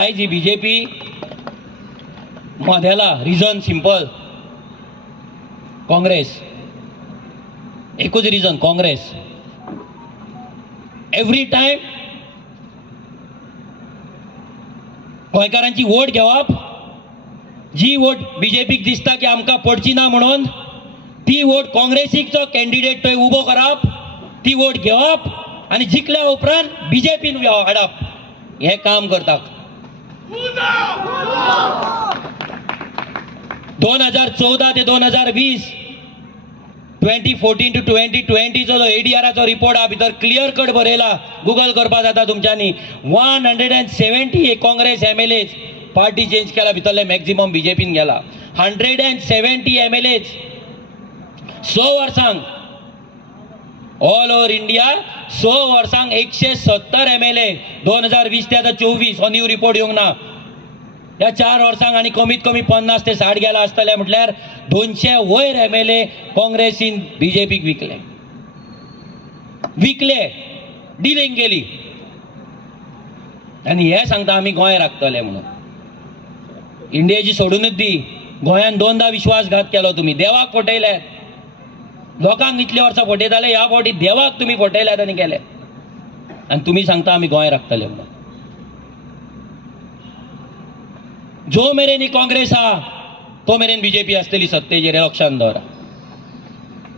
जी BJP मध्याला reason simple Congress एकूच reason Congress every time गोंयकारांची vote घेवप जी वोट बीजेपीक दिसता की आमकां पडची ना म्हणून ती वोट काँग्रेसीचो कॅन्डिडेट थंय उबो करप ती वोट घेवप आणि जिखल्या उपरांत बीजेपीन हाडप हे काम करता 2014 ते 2020 2014 to 2020 जो एडीआरचो रिपोर्ट हा भितर क्लियर कट बरयला गुगल करपा जाता तुमच्यांनी 170 काँग्रेस एमएलए पार्टी चेंज केला भितरले मॅक्झिमम बीजेपीन गेला 170 एमएलए 100 वर्सांक ऑल ओव्हर इंडिया 100 वर्सांक 170 एमएलए 2020 ते आता 24 हो न्यू रिपोर्ट येवंक ना या 4 वर्सांक आणि कमीत कमी 50 ते 60 गेला आसतले म्हटल्यार 200 वयर एमएलए काँग्रेसीन बीजेपीक विकले डिलिंग केली आणि हे सांगता आम्ही गोंय राखतले म्हणून इंडियेची सोडूनच दी गोंयान 2दा विश्वासघात केलो तुम्ही देवाक फटयले लोकांक इतले वर्सां फटयताले ह्या फावटी देवाक तुम्ही फटयल्यात आनी केले आणि तुम्ही सांगता आम्ही गोंय राखतले म्हणून जो मेरेन काँग्रेस हा तो मेरेन बीजेपी आसतली सत्तेचेर लक्षात दवरा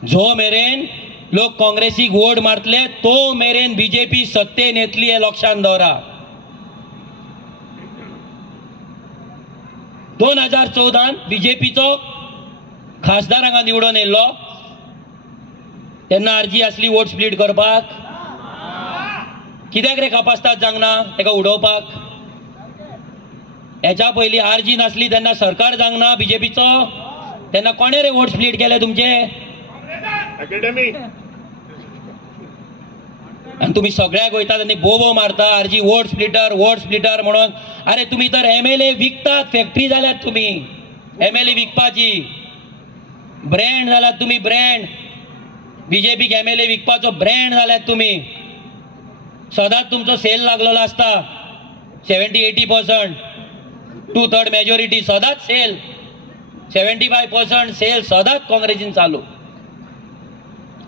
जो मेरेन लोक काँग्रेसीक वोट मारतले तो मेरेन बीजेपी सत्तेन येतली हे लक्षात दवरा 2014 बीजेपीचो खासदार हांगा निवडून येयल्लो तेन्ना आरजी आसली वोट स्प्लीट करपाक कित्याक रे कापासतात जांगना तेका उडोवपाक हेच्या पयलीं आरजी नासली तेन्ना सरकार जांगना बीजेपीचो तेन्ना कोणे रे वोट स्प्लीट केले तुमचे आणि तुम्ही सगळ्याक वयतात आनी बोबो मारता आरजी वोट स्प्लिटर म्हणून अरे तुम्ही तर एमएलए विकतात फॅक्टरी जाल्यात तुम्ही एमएलए विकपाची ब्रँड जाल्यात तुम्ही ब्रँड बीजेपीक एमएलए विकपाचो ब्रँड जाल्यात तुम्ही सदांच तुमचो सेल लागलेलो आसता 70-80% 2/3 मेजॉरिटी सदांच सेल 75% सेल सदांच काँग्रेसीन चालू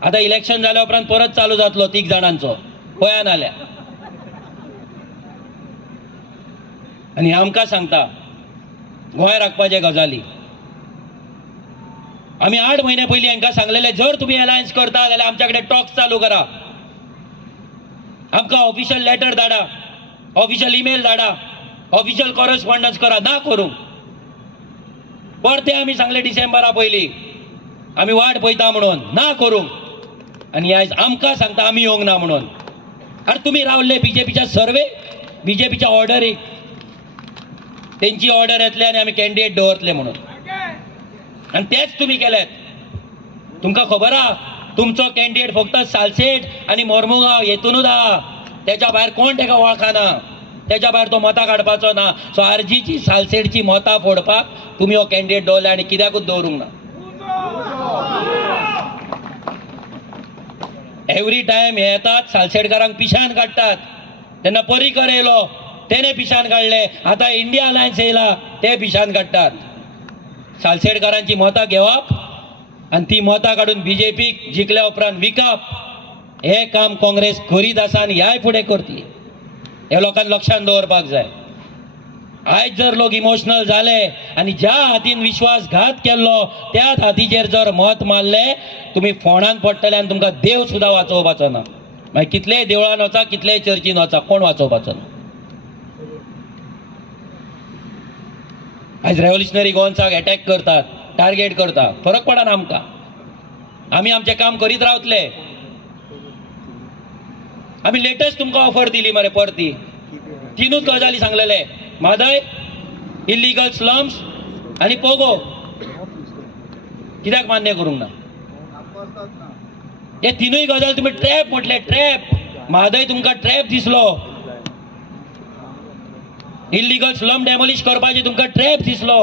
आता इलेक्शन जाल्या उपरांत परत चालू जातलो 3 जाणांचो पळयान आल्या आणि आमकां सांगता गोंय राखपाचे गजाली आम्ही 8 महिने पयलीं हांकां सांगलेले जर तुम्ही अलायन्स करता जाल्यार आमच्या कडेन टॉक्स चालू करा आमकां ऑफिशियल लेटर धाडा ऑफिशियल ईमेल धाडा ऑफिशियल कॉरेस्पॉन्डन्स करा ना करूं परते आमी सांगले डिसेंबरा पयलीं आमी वाट पळयता म्हणून ना करूं आणि आयज आमकां सांगता आमी येवंक ना म्हणून अरे तुमी रावल्ले बीजेपीच्या सर्वे बीजेपीच्या ऑर्डरीक तेंची ऑर्डर येतले आनी आमी कॅन्डिडेट दवरतले म्हणून आणि तेच तुम्ही केलेत तुमकां खबर आहा तुमचो कॅन्डिडेट फक्त सालसेट आणि मोर्मुगांव हेतूनच आहा त्याच्या भायर कोण तेका वळखना त्याच्या भायर तो मतां काडपाचो ना सो आरजीची सालसेटची मतां फोडपाक तुम्ही हो कॅन्डिडेट दवरले आनी कित्याकूच दवरूंक ना एव्हरी टाइम हे येतात सालसेटकारांक पिशान काडटात तेन्ना पर्रीकर येयलो तेणे पिशान काडले आता इंडिया अलायन्स येयला ते पिशान काडटात सालसेडकारांची मतां घेवप आणि ती मतां काडून बीजेपीक जिखल्या उपरांत विकप हे काम काँग्रेस करीत आसा आनी ह्याय फुडें करतली हे लोकांक लक्षात दवरपाक जाय आयज जर लोक इमोशनल जाले आणि ज्या हातीन विश्वासघात केल्लो त्याच हातीचेर जर मत मारले तुम्ही फोंडान पडटले आनी तुमकां देव सुद्दां वाचोवपाचो ना मागीर कितलेय देवळान वचा कितलेय चर्चीन वचा कोण वाचोवपाचो ना आज रेव्होल्युशनरी गोवन्साक अटॅक करतात टार्गेट करता फरक पडना आमकां आमी आमचें काम करीत रावतले आमी लेटेस्ट तुमकां ऑफर दिली मरे परती 3 गजाली सांगलेले म्हादय इल्लीगल स्लम्स आनी पोगो कित्याक मान्य करूंक ना हे 3 गजाल तुमी ट्रॅप म्हटले ट्रॅप म्हादय तुमकां ट्रॅप दिसलो इल्लीगल स्लम डेमोलिश करपाचे तुमकां ट्रॅप दिसलो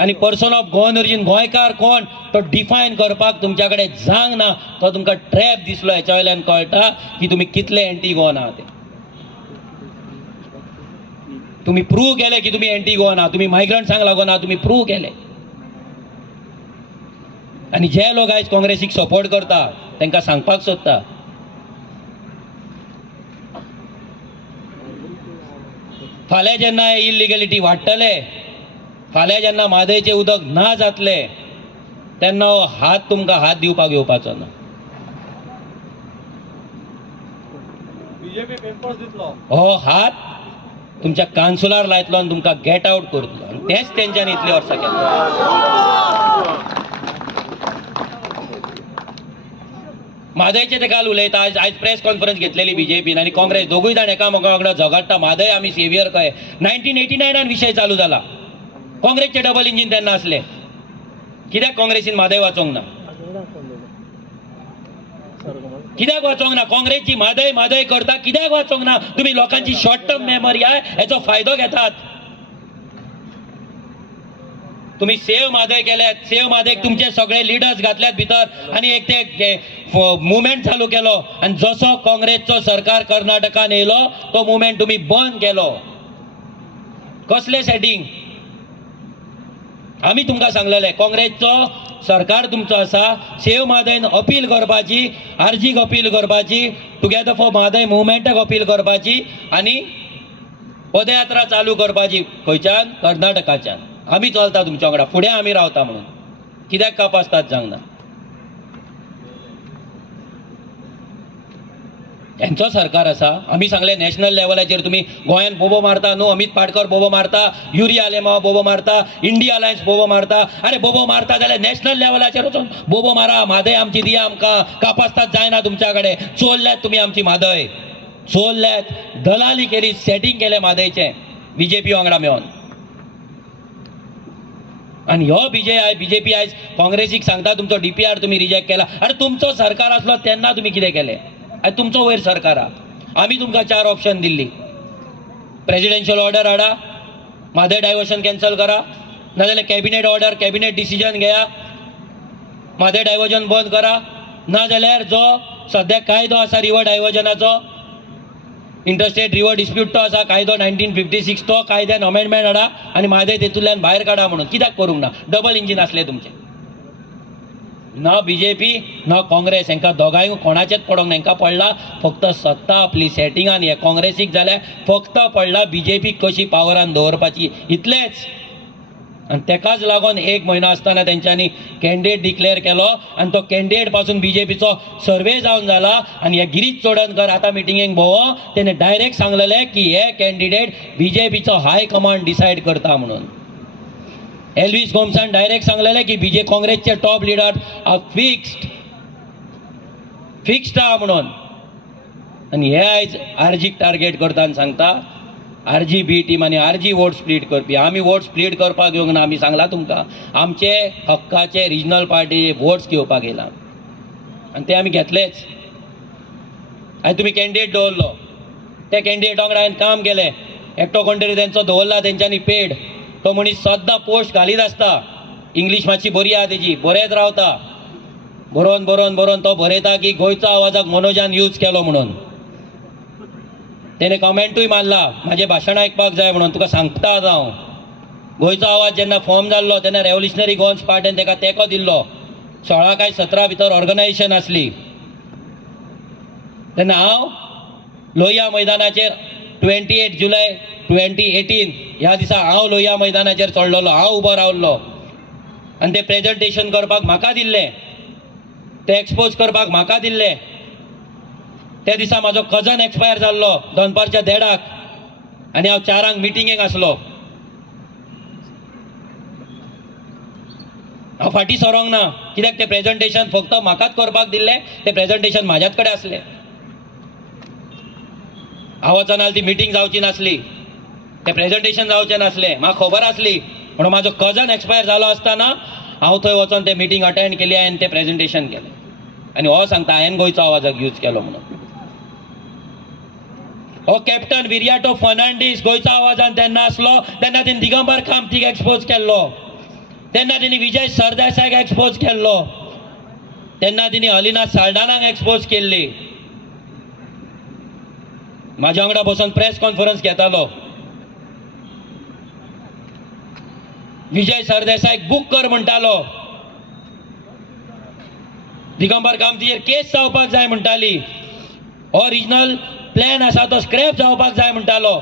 आणि पर्सन ऑफ गोवन ओरिजीन गोंयकार कोण तो डिफायन करपाक तुमच्या कडेन जांग ना तो तुमकां ट्रॅप दिसलो हेच्या वयल्यान कळटा की तुमी कितले एंटी गोवन आहात ते तुम्ही प्रूव्ह केले की तुम्ही एंटी गोवन आहात, तुम्ही मायग्रंट्सांक लागून आहात, तुम्ही प्रूव्ह केले. आणि जे लोक आयज काँग्रेसीक सपोर्ट करता तांकां सांगपाक सोदता, फाल्यां जेन्ना इलिगॅलिटी वाडटले, फाल्यां जेन्ना म्हादयचें उदक ना जातले, तेन्ना हो हात तुमकां हात दिवपाक येवपाचो ना. हो हात तुमच्या कांसुलार लायतलो आनी तुमकां गेट आउट करतलो. आनी तेच तेंच्यांनी इतली वर्सां केलें. म्हादयचे ते काल उलयता, आयज प्रेस कॉन्फरन्स घेतलेली बीजेपीन आनी काँग्रेस दोगूय जाण एकामेका वांगडा झगडटा. म्हादय आमी सेवियर कहे. 1989 विशय चालू जाला. काँग्रेसचे डबल इंजीन तेन्ना असले. कित्याक काँग्रेसीन म्हादय वाचोंक ना? कित्याक वाचोंक ना? काँग्रेसची म्हादय म्हादय करता कित्याक वाचोंक ना? तुम्ही लोकांची शॉर्ट टर्म मेमरी आहे हेचो फायदो घेतात. तुम्ही सेव्ह म्हादय केल्यात, सेव्ह म्हादयक तुमचे सगळे लिडर्स घातल्यात भितर आणि एक ते मुवमेंट चालू केलो. आणि जसो काँग्रेसचो सरकार कर्नाटकान येयलो तो मुवमेंट तुम्ही बंद केलो. कसले सेटिंग? आमी तुमकां सांगलेले काँग्रेसचो सरकार तुमचो आसा, सेव्ह म्हादयन अपील करपाची, आर्जीक अपील करपाची, टुगेदर फॉर म्हादय मुवमेंटाक अपील करपाची आणि पदयात्रा चालू करपाची. खंयच्यान? कर्नाटकाच्यान. आमी चलता तुमच्या वांगडा, फुडें आमी रावता म्हणून. कित्याक कापासतात जावंक ना? हेंचो सरकार आसा. आमी सांगले नॅशनल लेवलाचेर तुम्ही गोंयान बोबो मारता न्हू, अमित पाटकर बोबो मारता, युरी आलेमाव बोबो मारता, इंडिया अलायन्स बोबो मारता. अरे बोबो मारता जाल्यार नॅशनल लेवलाचेर वचून बोबो मारा. म्हादय आमची दिया आमकां, कापासतात जायना तुमच्या कडेन. चोरल्यात तुमी आमची म्हादय, चोरल्यात, दलाली केली, सेटिंग केलें म्हादयचें बीजेपी वांगडा मेळोन. आणि हो बीजेपी आयज काँग्रेसीक सांगता तुमचो डीपीआर तुम्ही रिजेक्ट केला. अरे तुमचो सरकार असलो तेन्ना तुम्ही कितें केलें? आयज तुमचो वयर सरकार आहा. आमी तुमकां 4 ऑप्शन दिल्ली. प्रेसिडेन्शियल ऑर्डर हाडा, म्हादय डायवर्शन कॅन्सल करा, नाजाल्यार कॅबिनेट ऑर्डर, कॅबिनेट डिसिजन घेया, म्हादय डायवर्जन बंद करा, नाजाल्यार जो सद्या कायदो आसा रिवर डायवर्जनाचो, इंटरस्टेट रिवर डिस्प्यूट तो आसा कायदो 1956, तो कायद्यान अमेंडमेंट हाडा आणि म्हादय तेतूंतल्यान भायर काडा म्हणून. कित्याक करूंक ना? डबल इंजीन असले तुमचे. ना बीजेपी ना काँग्रेस, हांकां दोगांय कोणाचेच पडोंक ना. हांकां पडला फक्त सत्ता आपली सेटिंगान. हे काँग्रेसीक जाल्यार फक्त पडला बीजेपी कशी पावरान दवरपाची, इतलेंच. आणि तेकाच लागून 1 म्हयनो आसतना तेंच्यांनी कॅन्डिडेट डिक्लेअर केलो आणि तो कॅन्डिडेट पासून बीजेपीचो सर्वे जावन जाला. आणि हे गिरीश चोडणकर आता मिटिंगेक भोवो तेणे डायरेक्ट सांगलेले की हे कॅन्डिडेट बीजेपीचो हाय कमांड डिसायड करता म्हणून. एल्विस गोमसान डायरेक्ट सांगलेले की काँग्रेसचे टॉप लिडर आर फिक्स्ड आहा म्हणून. आणि हे आयज आरजीक टार्गेट करता आनी सांगता आरजी बी टीम आणि आरजी वोट स्प्लीट करपी. आमी वोट स्प्लीट करपाक येवंक ना. आमी सांगला तुमकां आमचे हक्काचे रिजनल पार्टी वोट्स घेवपाक येयला आणि ते आमी घेतलेच. आयज तुमी कॅन्डिडेट दवरलो, त्या कॅन्डिडेटा वांगडा हांवें काम केलें. एकटो कोण तरी तेंचो दवरला तेंच्यांनी पेड. तो मनीस सद्दां पोस्ट घालीत आसता. इंग्लीश मातशी बरी आहा तेजी, बरेंच रावता. बरोवन बरोवन बरोवन तो बरयता की गोंयचो आवाजाक मनोजान यूज केलो म्हणून. तेणे कमेंटूय मारला म्हाजें भाशण आयकपाक जाय म्हणून. तुका सांगता आतां हांव, गोंयचो आवाज जेन्ना फॉर्म जाल्लो तेन्ना रेव्होल्युशनरी गोवन्स पार्टीन ताका तेंको दिल्लो. 16 काय 17 भितर ऑर्गनायजेशन आसली. तेन्ना हांव लोहिया मैदानाचेर 28 जुलय 2018 ह्या दिसा हांव लोहिया मैदानाचेर चडलोलो. हांव उबो रावल्लो आनी तें प्रेझेंटेशन करपाक म्हाका दिल्लें, तें एक्सपोज करपाक म्हाका दिल्लें. त्या दिसा म्हाजो कजन एक्सपायर जाल्लो दनपारच्या 1:30 आनी हांव 4 मिटिंगेक आसलो. हांव फाटीं सरोंक ना. कित्याक तें प्रेझेंटेशन फक्त म्हाकाच करपाक दिल्लें. तें प्रेझेंटेशन म्हाज्याच कडेन आसलें. हांव वचना ती मिटींग जावची नासली, तें प्रेझेंटेशन जावचें नासलें. म्हाका खबर आसली म्हणून म्हाजो कजन एक्सपायर जालो आसतना हांव थंय वचोन तें मिटींग अटेंड केली आनी तें प्रेझेंटेशन केलें. आनी हो सांगता हांवें गोंयचो आवाजाक यूज केलो म्हणून. हो कॅप्टन विरियाटो फर्नांडीस गोंयचो आवाजान तेन्ना आसलो तेन्ना तेणी दिगंबर कामतीक एक्सपोज केल्लो, तेन्ना तेणी विजय सरदेसायक एक्सपोज केल्लो, तेन्ना तिणी अलिना साल्डानाक एक्सपोज केल्ली. म्हाज्या वांगडा बसून प्रेस कॉन्फरन्स घेतालो. विजय सरदेसाईक बूक कर म्हणटालो, दिगंबर कामतीचेर केस जावपाक जाय म्हणटाली, ओरिजिनल प्लॅन आसा तो स्क्रॅप जावपाक जाय म्हणटालो.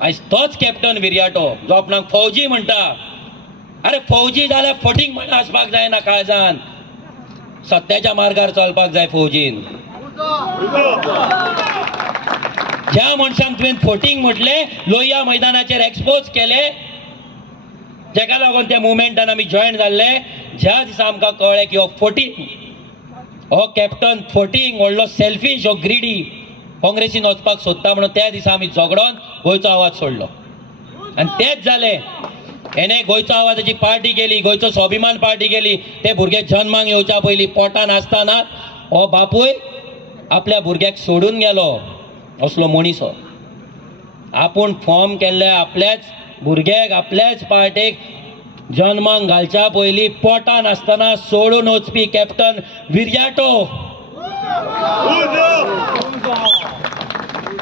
आयज तोच कॅप्टन विर्याटो जो आपणाक फौजी म्हणटा. अरे फौजी जाल्यार फटींग म्हण आसपाक जायना काळजान, सत्याच्या मार्गार चलपाक जाय फौजीन. ज्या मनशांक तुवें फटींग म्हटले, लोहिया मैदानाचेर एक्सपोज केले, जेका लागून त्या मुवमेंटान आमी जॉयन जाल्ले, ज्या दिसा आमकां कळ्ळें की हो फटींग, हो कॅप्टन फटींग, व्हडलो सेल्फीश, हो ग्रिडी, काँग्रेसीन वचपाक सोदता म्हणून त्या दिसा आमी झगडोन गोंयचो आवाज सोडलो. आनी तेच जालें. हेणे गोंयचो आवाजाची पार्टी केली, गोंयचो स्वाभिमान पार्टी केली. ते भुरगे जन्माक येवच्या पयलीं पोटान आसतना हो बापूय आपल्या भुरग्याक सोडून गेलो. असलो मनीस हो. आपूण फॉर्म केल्ले आपल्याच भुरग्याक, आपल्याच पार्टेक जन्माक घालच्या पयलीं पोटान आसतना सोडून वचपी कॅप्टन विर्याटो.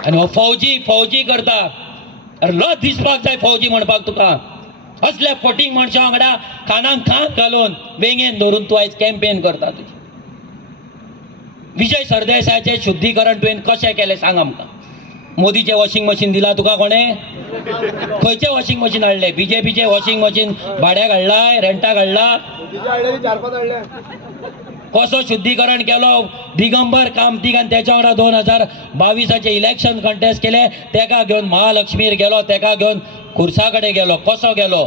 आनी हो फौजी करता. अरे लज दिसपाक जाय फौजी म्हणपाक तुका. असल्या फटींग मनशा वांगडा कानाक खांक घालून वेंगेन धरून तूं आयज कॅम्पेन करता तुजी. विजय सरदेसायाचें शुद्धीकरण तुवें कशें केलें सांग आमकां. मोदीचें वॉशिंग मशीन दिला तुका कोणें? खंयचें वॉशिंग मशीन हाडलें? बीजेपीचें वॉशिंग मशीन भाड्याक हाडलाय, रेंटाक हाडला? कसो शुद्धीकरण केलो? दिगंबर कामतीक आनी तेच्या वांगडा 2022 इलेक्शन कंटेस्ट केलें, तेका घेवन महालक्ष्मीर गेलो, तेका घेवन खुर्सा कडेन गेलो. कसो गेलो?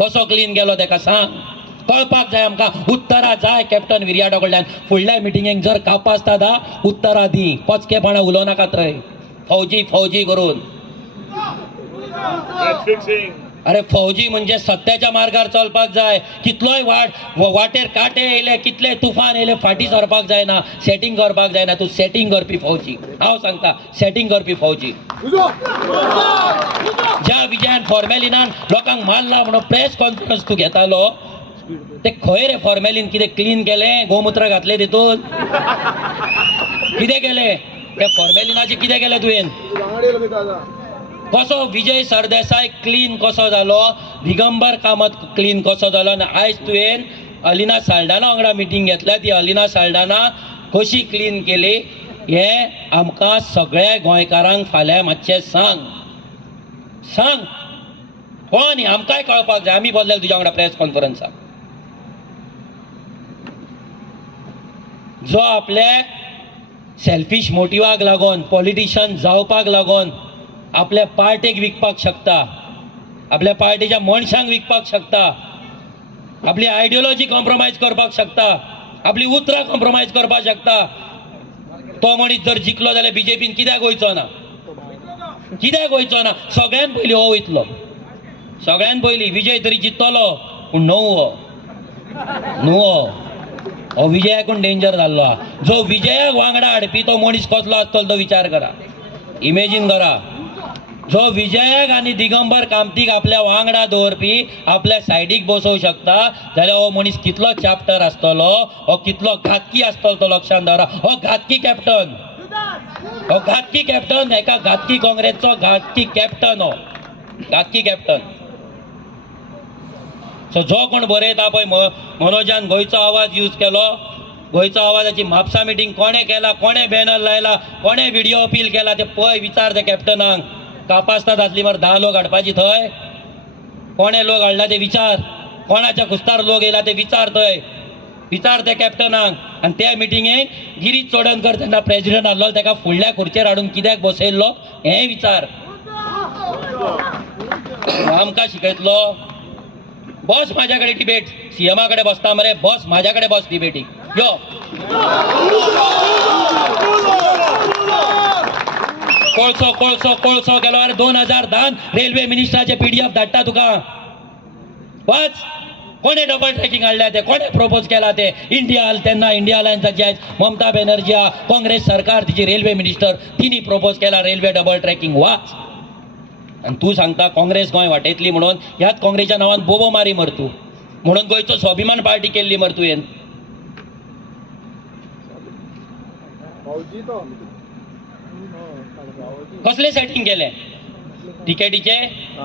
कसो क्लीन केलो तेका सांग. कळपाक जाय आमकां. उत्तरां जाय कॅप्टन विर्याटो कडल्यान. फुडल्या मिटिंगेक जर कापासता दा उत्तरां दी. पचकेपणा उलोव नाका थंय. फौजी करून. अरे फौजी म्हणजे सत्याच्या मार्गार चलपाक जाय. कितलोय वाटेर काटे येयले, कितले तुफान येयले, फाटी सरपाक जायना, सेटिंग करपाक जायना. तूं सेटिंग करपी फौजी. हांव सांगता, सेटिंग करपी फौजी. ज्या विजयान फॉर्मेलिनान लोकांक मारला म्हणून प्रेस कॉन्फरन्स तूं घेतालो, ते खंय रे फॉर्मेलिन? कितें क्लीन केलें? गोमूत्र घातले तितून? कितें केलें? त्या फॉर्मेलिनाचें कितें केलें तुवें? कसो विजय सरदेसाय क्लीन कसो जालो? दिगंबर कामत क्लीन कसो जालो? आनी आयज तुवें अलिना साल्डाना वांगडा मिटींग घेतल्या. ती अलिना साल्डाना कशी क्लीन केली हें आमकां सगळ्या गोंयकारांक फाल्यां मातशें सांग. हो न्ही, आमकांय कळपाक जाय. आमी बसलेले तुज्या वांगडा प्रेस कॉन्फरन्साक. जो आपल्या सेल्फीश मोटिवाक लागून, पॉलिटिशियन जावपाक लागून आपल्या पार्टेक विकपाक शकता, आपल्या पार्टीच्या मनशांक विकपाक शकता, आपली आयडियोलॉजी कॉम्प्रोमायज करपाक शकता, आपली उतरां कॉम्प्रोमायज करपाक शकता, तो मनीस जर जिखलो जाल्यार बीजेपीन कित्याक वयचो ना? कित्याक वयचो ना? सगळ्यान पयलीं हो वयतलो. सगळ्यान पयलीं विजय तरी जितलो, पूण न्हू हो विजयाकून डेंजर जाल्लो हा. जो विजयाक वांगडा हाडपी तो मनीस कसलो आसतलो तो विचार करा, इमेजीन करा. जो विजयाक आनी दिगंबर कामतीक आपल्या वांगडा दवरपी, आपल्या सायडीक बसोवंक शकता, जाल्यार हो मनीस कितलो चॅप्टर आसतलो, हो कितलो घातकी आसतलो तो लक्षांत दवरा. हो घातकी कॅप्टन, एका घातकी काँग्रेसचो घातकी कॅप्टन. हो घातकी कॅप्टन. सो जो कोण बरयता पळय, मनोजान गोंयचो आवाज यूज केलो, गोंयचो आवाजाची म्हापसा मिटींग कोणें केला, कोणें बॅनर लायला, कोणें व्हिडिओ अपील केला, ते पळय, विचार त्या कॅप्टनाक. कापासतात आसली मरे 10 लोक हाडपाची थंय. कोणे लोक हाडला ते विचार. कोणाच्या कुस्तार लोक येयला ते विचार थंय. विचार त्या कॅप्टनाक. आनी त्या मिटिंगेक गिरीश चोडणकर जेन्ना प्रेसिडेंट आसलो तेका फुडल्या खुर्चेर हाडून कित्याक बसयल्लो हें विचार. आमकां शिकयतलो. बस म्हाज्या कडेन डिबेट. सीएमा कडेन बसता मरे, बस म्हाज्या कडेन बस डिबेटीक. यो कोळसो केलो. अरे 2010 रेल्वे मिनिस्टराचे PDF धाडटा तुका. वाच. कोणे डबल ट्रॅकिंग हाडल्या ते, कोणे प्रपोज केला ते. तेन्ना इंडिया अलायन्साची आयज ममता बॅनर्जी आहा, काँग्रेस सरकार, तिची रेल्वे मिनिस्टर, तिनी प्रपोज केला रेल्वे डबल ट्रॅकिंग. वाच. आनी तूं सांगता काँग्रेस गोंय वाटयतली म्हणून. ह्याच काँग्रेसच्या नांवान बोबो मारी मर तूं. म्हणून गोंयचो स्वाभिमान पार्टी केल्ली मर तुवें. कसले सेटिंग केले टिकेटीचे?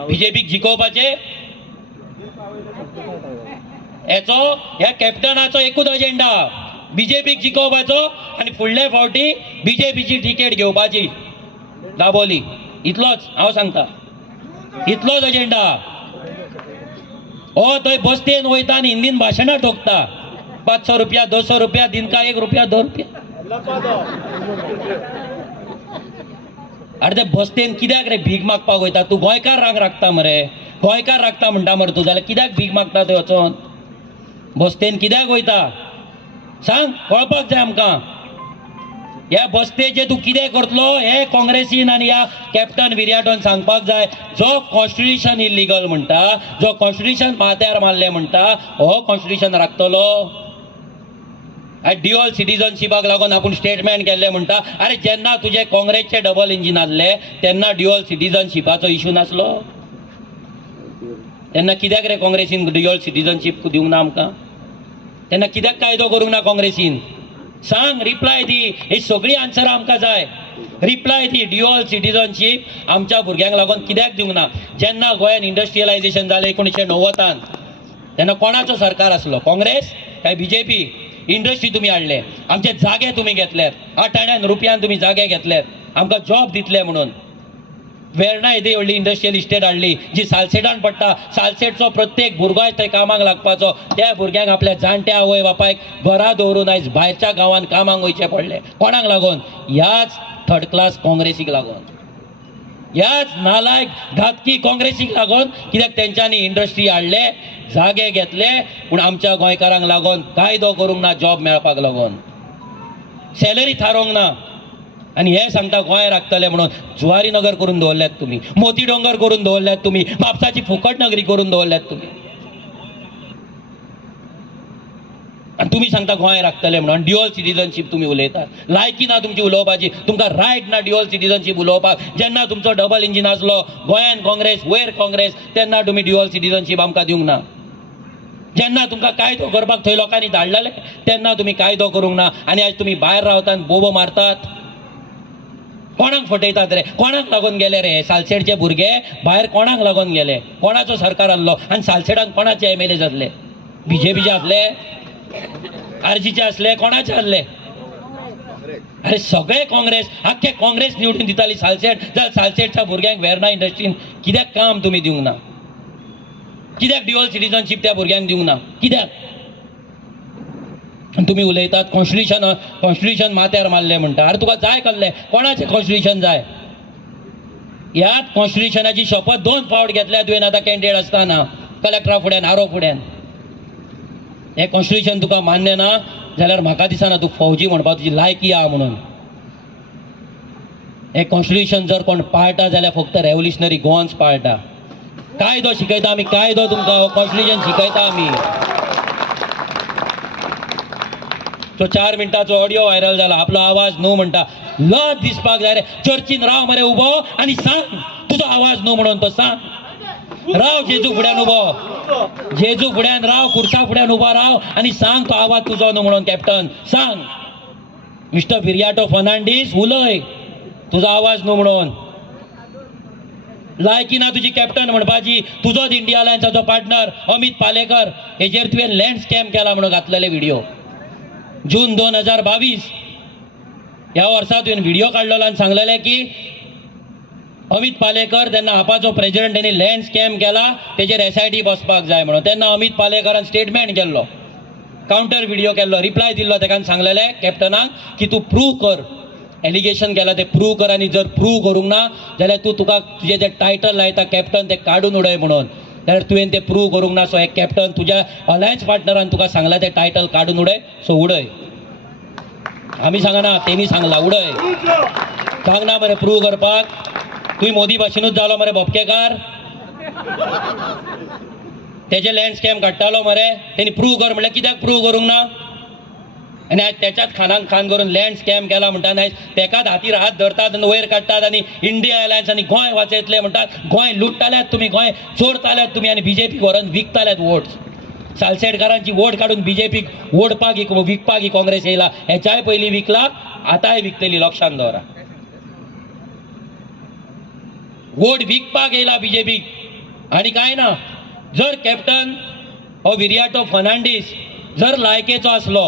बीजेपीक जिखोवपाचे याचो ह्या कॅप्टनाचो एकूच अजेंडा बीजेपीक जिखोवपाचो आणि फुडले फावटी बीजेपीची तिकेट घेवपाची दाबोली इतलोच हांव सांगता इतलोच अजेंडा हो थंय बसतेन वयता आनी हिंदीन भाशणां ठोकता 500 रुपया 200 रुपया दिन का 1 रुपया 2 रुपया अरे ते बसतेन कित्याक रे भीक मागपाक वयता तूं गोंयकार राखता मरे गोंयकार राखता म्हणटा मरे तूं जाल्यार कित्याक भीक मागता थंय वचोन बसतेन कित्याक वयता सांग कळपाक जाय आमकां ह्या बसतेचे तूं कितें करतलो हे काँग्रेसीन आनी ह्या कॅप्टन विर्याटोन सांगपाक जाय जो कॉन्स्टिट्युशन इल्लिगल म्हणटा जो कॉन्स्टिट्युशन माथ्यार मारले म्हणटा हो कॉन्स्टिट्युशन राखतलो ड्युअल सिटीजनशिपाक लागून आपूण स्टेटमेंट केल्ले म्हणटा अरे जेन्ना तुजे काँग्रेसचे डबल इंजीन आसले तेन्ना ड्युअल सिटीजनशिपाचो इशू नासलो तेन्ना कित्याक रे काँग्रेसीन ड्युअल सिटीजनशीप दिवंक ना आमकां तेन्ना कित्याक कायदो करूंक ना काँग्रेसीन सांग रिप्लाय दी ही सगळी आन्सर आमकां जाय रिप्लाय दी ड्युअल सिटीजनशीप आमच्या भुरग्यांक लागून कित्याक दिवंक ना जेन्ना गोंयान इंडस्ट्रियलायझेशन जालें 1990 तेन्ना कोणाचो सरकार आसलो काँग्रेस काय बीजेपी इंडस्ट्री तुमी हाडले आमचे जागे तुमी घेतल्यात 8 आण्यान रुपयान तुमी जागे घेतल्यात आमकां जॉब दितले म्हणून वेर्णा येदी व्हडली इंडस्ट्रियल इस्टेट हाडली जी सालसेटान पडटा सालसेटचो प्रत्येक भुरगोय थंय कामाक लागपाचो त्या भुरग्यांक आपल्या जाणट्या आवय बापायक घरा दवरून आयज भायरच्या गांवांत कामाक वयचें पडलें कोणाक लागून ह्याच थर्ड क्लास काँग्रेसीक लागून ह्याच नालायक घातकी काँग्रेसीक लागून कित्याक तेंच्यांनी इंडस्ट्री हाडले जागे घेतले पूण आमच्या गोंयकारांक लागून कायदो करूंक ना जॉब मेळपाक लागून सॅलरी थारोवंक ना आनी हे सांगता गोंय राखतले म्हणून जुवारी नगर करून दवरल्यात तुमी मोती डोंगर करून दवरल्यात तुमी म्हापसाची फुकट नगरी करून दवरल्यात तुमी आनी तुमी सांगता गोंय राखतले म्हणून ड्युअल सिटीजनशीप तुमी उलयतात लायकी ना तुमची उलोवपाची तुमकां रायट ना ड्युअल सिटीजनशीप उलोवपाक जेन्ना तुमचो डबल इंजीन आसलो गोंयान काँग्रेस वयर काँग्रेस तेन्ना तुमी ड्युअल सिटीजनशीप आमकां दिवंक ना जेन्ना तुमकां कायदो करपाक थंय लोकांनी धाडलेले तेन्ना तुमी कायदो करूंक ना आनी आयज तुमी भायर रावतात आनी बोबो मारतात कोणाक फटयतात रे कोणाक लागून गेले रे सालसेटचे भुरगे भायर कोणाक लागून गेले कोणाचो सरकार आसलो आनी सालसेटान कोणाचे MLA जातले बीजेपीचे आसले आरजीचे आसले कोणाचे आसले अरे सगळे काँग्रेस आख्खे काँग्रेस निवडून दिताली सालसेट जाल्यार सालसेटच्या भुरग्यांक वेर्ना इंडस्ट्रीन कित्याक काम तुमी दिवंक ना कित्याक ड्युअल सिटीजनशीप त्या भुरग्यांक दिवंक ना कित्याक तुमी उलयतात कॉन्स्टिट्युशन माथ्यार मारले म्हणटा अरे तुका जाय कसलें कोणाचें कॉन्स्टिट्युशन जाय ह्याच कॉन्स्टिट्युशनाची शपथ 2 फावट घेतल्या तुवें आतां कॅन्डिडेट आसतना कलेक्टरा फुड्यान आरो फुड्यान हें कॉन्स्टिट्युशन तुका मान्य ना जाल्यार म्हाका दिसना तूं फौजी म्हणपाक तुजी लायकी आहा म्हणून हें कॉन्स्टिट्युशन जर कोण पाळटा जाल्यार फक्त रेव्होल्युशनरी गोवन्स पाळटा कायदो शिकयता आमी कायदो तुमकां कॉन्स्टिट्युशन शिकयता आमी तो 4 मिनटाचो ऑडियो व्हायरल जाला आपलो आवाज न्हू म्हणटा लज दिसपाक जाय रे चर्चीन राव मरे उबो आनी सांग तुजो आवाज न्हू म्हणून तो सांग राव जेजू फुड्यान उबो जेजू फुड्यान राव खुर्सा फुड्यान उबो राव आनी सांग तो आवाज तुजो न्हू म्हणून कॅप्टन सांग मिस्टर विर्याटो फर्नांडीस उलय तुजो आवाज न्हू म्हणून लायकी ना तुजी कॅप्टन म्हणपाची तुजोच इंडिया अलायन्साचो पार्टनर अमित पालेकर हेजेर तुवें लँड स्कॅम केला म्हणून घातलेले व्हिडिओ जून 2022 ह्या वर्सा तुवें व्हिडिओ काडलेलो आनी सांगलेलें की अमित पालेकर तेन्ना आपाचो प्रेसिडेंट तेणी लँड स्कॅम केला तेजेर SIT बसपाक जाय म्हणून तेन्ना अमित पालेकरान स्टेटमेंट केल्लो कावंटर व्हिडिओ केल्लो रिप्लाय दिल्लो तेका सांगलेलें कॅप्टनाक की तूं प्रूव कर एलिगेशन केला ते प्रूव कर आनी जर प्रूव करूंक ना जाल्यार तुका तुजें तें टायटल लायता कॅप्टन तें काडून उडय म्हणून जाल्यार तुवें तें प्रूव करूंक ना सो एक कॅप्टन तुज्या अलायन्स पार्टनरान तुका सांगला तें टायटल काडून उडय सो उडय आमी सांगना तेणी सांगला उडय सांगना मरे प्रूव करपाक तुवें मोदी भाशेनूच जालो मरे बोपकेकार तेजे लँड स्कॅम काडटालो मरे तेणी प्रूव कर म्हणल्यार कित्याक प्रूव करूंक ना आनी आयज त्याच्याच खानाक खान करून लँड स्कॅम केला म्हणटा आयज तेकाच हातीर हात धरतात आनी वयर काडटात आनी इंडिया अलायन्स आनी गोंय वाचयतले म्हणटात गोंय लुट्टाल्यात तुमी गोंय चोरताल्यात तुमी आनी बीजेपीक व्हरून विकताल्यात वोट्स सालसेटकारांची वोट काडून बीजेपीक वोडपाक विकपाक ही काँग्रेस येयला हेच्याय पयलीं विकला आतांय विकतली लक्षांत दवरा वोट विकपाक येयला बीजेपीक आणि काय ना, जर कॅप्टन हो विरियाटो फर्नांडीस जर लायकेचो असलो,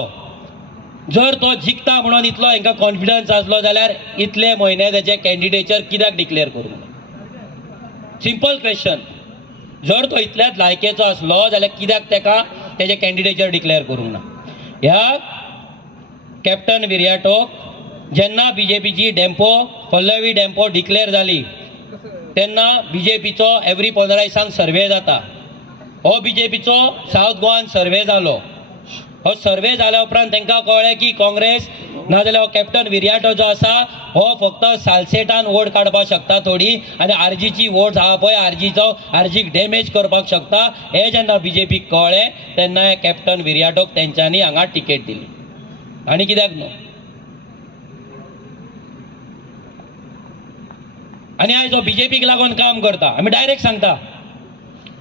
जर तो जिखता म्हणून इतलो हांकां कॉन्फिडन्स असलो जाल्यार इतले म्हयने त्याचे कॅन्डिडेचर कित्याक डिक्लेअर करूंक ना? Simple question. जर तो इतल्याच लायकेचो असलो जाल्यार कित्याक तेका तेजे कॅन्डिडेचर डिक्लेअर करूंक ना? ह्या कॅप्टन विरियाटोक जेन्ना बीजेपीची डेम्पो पल्लवी डेम्पो डिक्लेअर जाली तेन्ना बीजेपीचो एवरी 15 दिसांक सर्वे जाता. हो बीजेपीचो सावथ गोवान सर्वे जालो. हो सर्वे जाल्या उपरांत तांकां कळ्ळें की काँग्रेस नाजाल्यार हो कॅप्टन विरियाटो जो आसा हो फक्त सालसेटान वोट काडपाक शकता थोडी, आनी आरजीची वोट आहा पळय आरजीक डॅमेज करपाक शकता. हे जेन्ना बीजेपीक कळ्ळें तेन्ना हे कॅप्टन विरियाटोक तेंच्यांनी हांगा टिकेट दिली. आनी कित्याक न्हू? आनी आयज हो बीजेपीक लागून काम करता. आमी डायरेक्ट सांगता,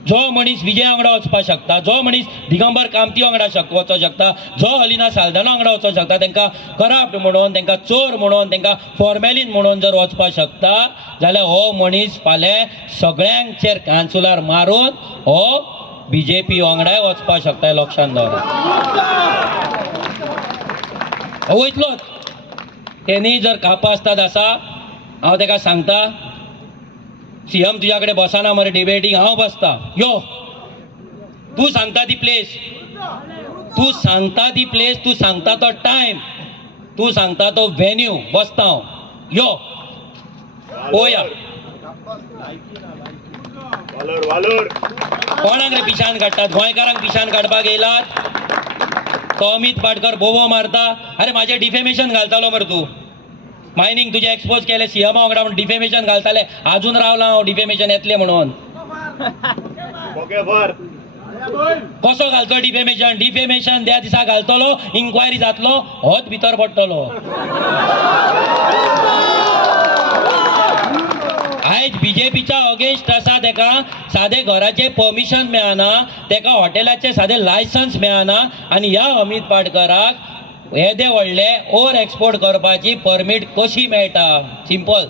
जो मनीस विजय वांगडा वचपाक शकता, जो मनीस दिगंबर कामती वांगडा वचूंक शकता, जो अलिना साल्दना वांगडा वचूंक शकता, तांकां करप्ट म्हणून, तांकां चोर म्हणून, तांकां फॉर्मेलीन म्हणून जर वचपाक शकता जाल्यार हो मनीस फाल्यां सगळ्यांचेर कांचुलार मारून हो बीजेपी वांगडाय वचपाक शकता. लक्षांत दवरा. हो वयतलोच. तेणी जर कापास्ताद आसा, हांव ताका सांगता, सीएम तुझ्या कडेन बसना मरे डिबेटीक, हांव बसता. यो, तूं सांगता ती प्लेस, तूं सांगता ती प्लेस, तूं सांगता तो टायम, तूं सांगता तो वेन्यू, बसता हांव. यो पळोवया कोणाक रे पिशान काडटात. गोंयकारांक पिशान काडपाक येयलात. तो अमित पाटकर बोबो मारता. अरे माझे डिफेमेशन घालतालो मरे तूं. मायनींग तुजे एक्सपोज केले सीएमा वांगडा म्हणून डिफेमेशन घालताले. अजून रावला हांव डिफेमेशन येतले म्हणून. कसो घालचो डिफेमेशन? डिफेमेशन त्या दिसा घालतलो, इन्क्वायरी जातलो, होच भितर पडटलो. आयज बीजेपीच्या अगेन्स्ट आसा, तेका सादे घराचे परमिशन मेळना, तेका हॉटेलाचे सादे लायसन्स मेळना, आनी ह्या अमित पाटकराक येदे व्हडले ओवर एक्सपोर्ट करपाची परमीट कशी मेळटा? सिंपल.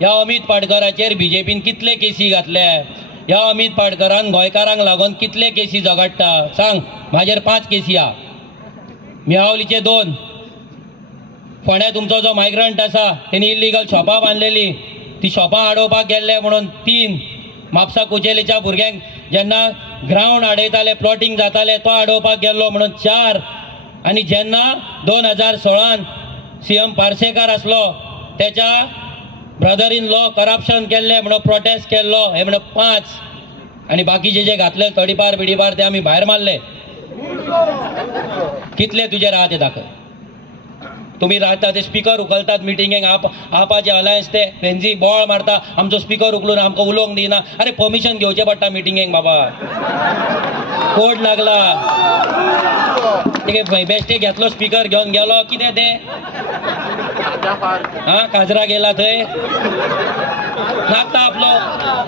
ह्या अमित पाटकराचेर बीजेपीन कितले केसी घातल्या? ह्या अमित पाटकरान गोंयकारांक लागून कितले केसी झगडटा? सांग. म्हाजेर 5 केसी आहा, मियावलीचे 2. फोंड्या तुमचो जो मायग्रंट आसा तेणी इल्लिगल शॉपां बांदलेली, ती शॉपां आडोवपाक गेल्ले म्हणून 3. म्हापसा कुचेलीच्या भुरग्यांक जेन्ना ग्रावंड आडयताले, प्लॉटिंग जाताले, तो आडोवपाक गेल्लो म्हणून 4. आनी जेन्ना 2016 सीएम पार्सेकार आसलो त्याच्या ब्रदर इन लॉ करप्शन केल्ले म्हणून प्रोटेस्ट केल्लो, हे म्हणून 5. आनी बाकीचे जे घातले तडीपार बिडीपार ते आमी भायर मारले. कितले तुजे राहा ते दाखय. तुम्ही राहता ते स्पीकर उखलतात मिटिंगेक, आपाचे अलायन्स ते फेन्सी बॉल मारता, आमचो स्पीकर उखलून आमकां उलोवंक दिना. अरे परमिशन घेवचें पडटा मिटिंगेक बाबा. कोड लागला, बेश्टे घेतलो स्पीकर घेवन गेलो. कितें ते काजरा गेला थंय नाचता आपलो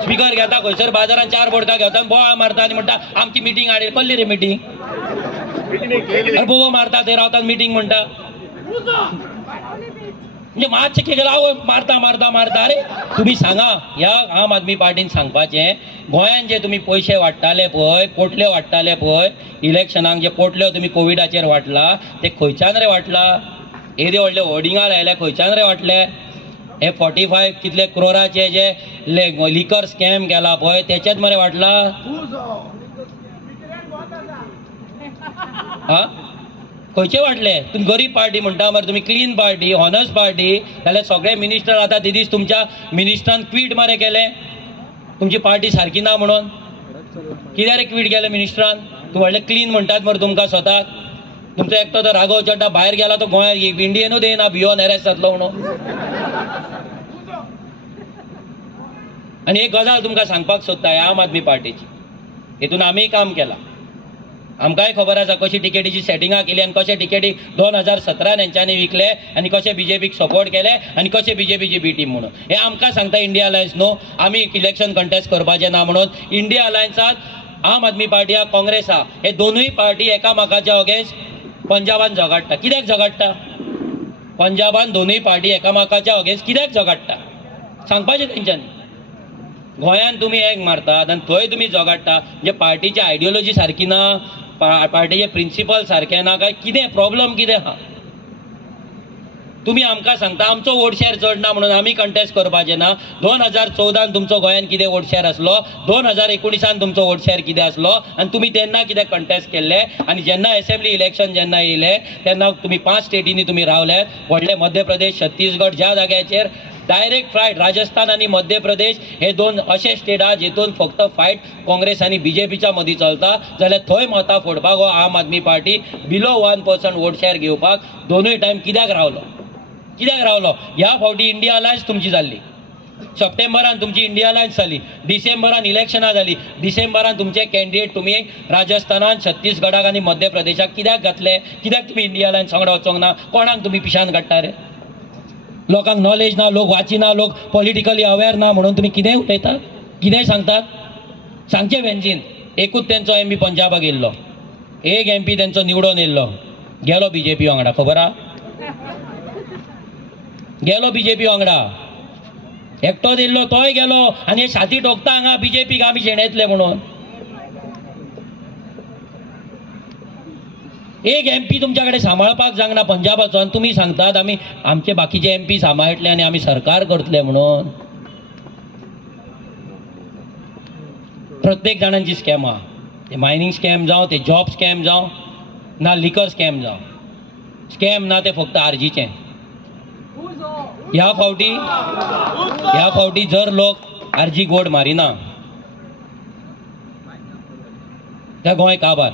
स्पीकर घेता, खंयसर बाजारान 4 बोडका घेता, बोवाळ मारता आनी म्हणटा आमची मिटींग हाडली. कसली रे मिटींग? अरे बोवा मारता थंय रावतात मिटींग म्हणटा. म्हणजे मातशें केलें मारता मारता मारता. अरे तुम्ही सांगा, ह्या आम आदमी पार्टीन सांगपाचें, गोंयान जे तुम्ही पयशे वाडटाले पळय, पोटल्यो वाडटाले पळय, इलेक्शनाक जे पोटल्यो तुम्ही कोविडाचेर वाटला, ते खंयच्यान रे वाटला? येदे व्हडले होर्डिंगां लायल्या, खंयच्यान रे वाटले? हे 45 कितले क्रोराचे जे लिकर स्कॅम केला पळय, तेचेच मरे वाटला? हा, खंयचे वाटले? तुम्ही गरीब पार्टी म्हणटा मरे, तुम्ही क्लीन पार्टी, हॉनस्ट पार्टी, जाल्यार सगळे मिनिस्टर आता ते दीस तुमच्या मिनिस्टरान ट्वीट मरे केले तुमची पार्टी सारकी ना म्हणून. कित्याक रे ट्वीट केले मिनिस्टरान? तूं व्हडले क्लीन म्हणटात मरे तुमकां स्वताक. तुमचो एकटो तो राघव चड्डा भायर गेला, तो गोंयांत इंडियेनूच येना, बियोन अरेस्ट जातलो म्हणून. आनी एक गजाल तुमकां सांगपाक सोदता, आम आदमी पार्टीची, हेतून आमी काम केलां. आमकांय खबर आसा कशी टिकेटीची सेटिंगां केली आनी कशे टिकेटी 2017 हेंच्यांनी विकले आनी कशे बीजेपीक सपोर्ट केले आनी कशे बीजेपीची बी टीम म्हणून. हे आमकां सांगता इंडिया अलायन्स न्हू. आमी इलेक्शन कंटेस्ट करपाचें ना म्हणून. इंडिया अलायन्सात आम आदमी पार्टी आहा, काँग्रेस आहा, हे दोनूय पार्टी एकामेकाच्या अगेन्स्ट पंजाबान झगडटा. कित्याक झगडटा? पंजाबान दोनूय पार्टी एकामेकाच्या अगेन्स्ट कित्याक झगडटा? सांगपाचें तेंच्यांनी. गोंयान तुम्ही एक मारतात आनी थंय तुम्ही झगडटा म्हणजे पार्टीची आयडियोलॉजी सारकी ना, पार्टीचे प्रिंसिपल सारके ना, काय कितें प्रॉब्लम कितें आहा? तुम्ही आमकां सांगता आमचो वोट शेअर चड ना म्हणून आमी कंटेस्ट करपाचें ना. 2014 तुमचो गोंयान कितें वोट शेअर आसलो, 2019 तुमचो वोट शेअर कितें आसलो, आनी तुमी तेन्ना कितें कंटेस्ट केल्ले. आनी जेन्ना असेंब्ली इलेक्शन जेन्ना येयले तेन्ना तुम्ही 5 स्टेटींनी तुम्ही रावले. व्हडले मध्य प्रदेश, छत्तीसगड ज्या जाग्याचेर डायरेक्ट फायट, राजस्थान आणि मध्य प्रदेश हे 2 असे स्टेट आहा जेतून फक्त फायट काँग्रेस आणि बीजेपीच्या मदीं चलता. जाल्यार थंय मतां फोडपाक हो आम आदमी पार्टी बिलो 1% वोट शेअर घेवपाक दोनूय टायम कित्याक रावलो? ह्या फावटी इंडिया अलायन्स तुमची जाल्ली. सप्टेंबरान तुमची इंडिया अलायन्स जाली, डिसेंबरान इलेक्शनां जाली. डिसेंबरान तुमचे कॅन्डिडेट तुम्ही राजस्थानान, छत्तीसगडाक आणि मध्य प्रदेशाक कित्याक घातले? कित्याक तुम्ही इंडिया अलायन्स वांगडा वचोंक ना? कोणाक तुम्ही पिशान काडटा रे? लोकांक नॉलेज ना, लोक वाचिना, लोक पॉलिटिकली अवेअर ना म्हणून तुम्ही कितेंय उलयतात, कितेंय सांगतात. सांगचे वेंचीन एकूच तेंचो एमपी पंजाबाक येयल्लो, एक एमपी तेंचो निवडून येयल्लो, गेलो बीजेपी वांगडा. खबर आहा? गेलो बीजेपी वांगडा, एकटो दिल्लो तोय गेलो. आनी हे छाती ठोकता हांगा बीजेपीक आमी शेणयतले म्हणून. एक एमपी तुमच्याकडे सांबाळपाक जागना पंजाबाचो, आनी तुमी सांगतात आमी आमचे बाकीचे एमपी सांबाळटले आनी आमी सरकार करतले म्हणून. प्रत्येक जाणांची स्कॅम आहा. ते मायनिंग स्कॅम जावं, ते जॉब स्कॅम जावं, ना लिकर स्कॅम जावं. स्कॅम ना ते फक्त आरजीचे. ह्या फावटी जर लोक आरजी गोड मारिना त्या गोंय काबार.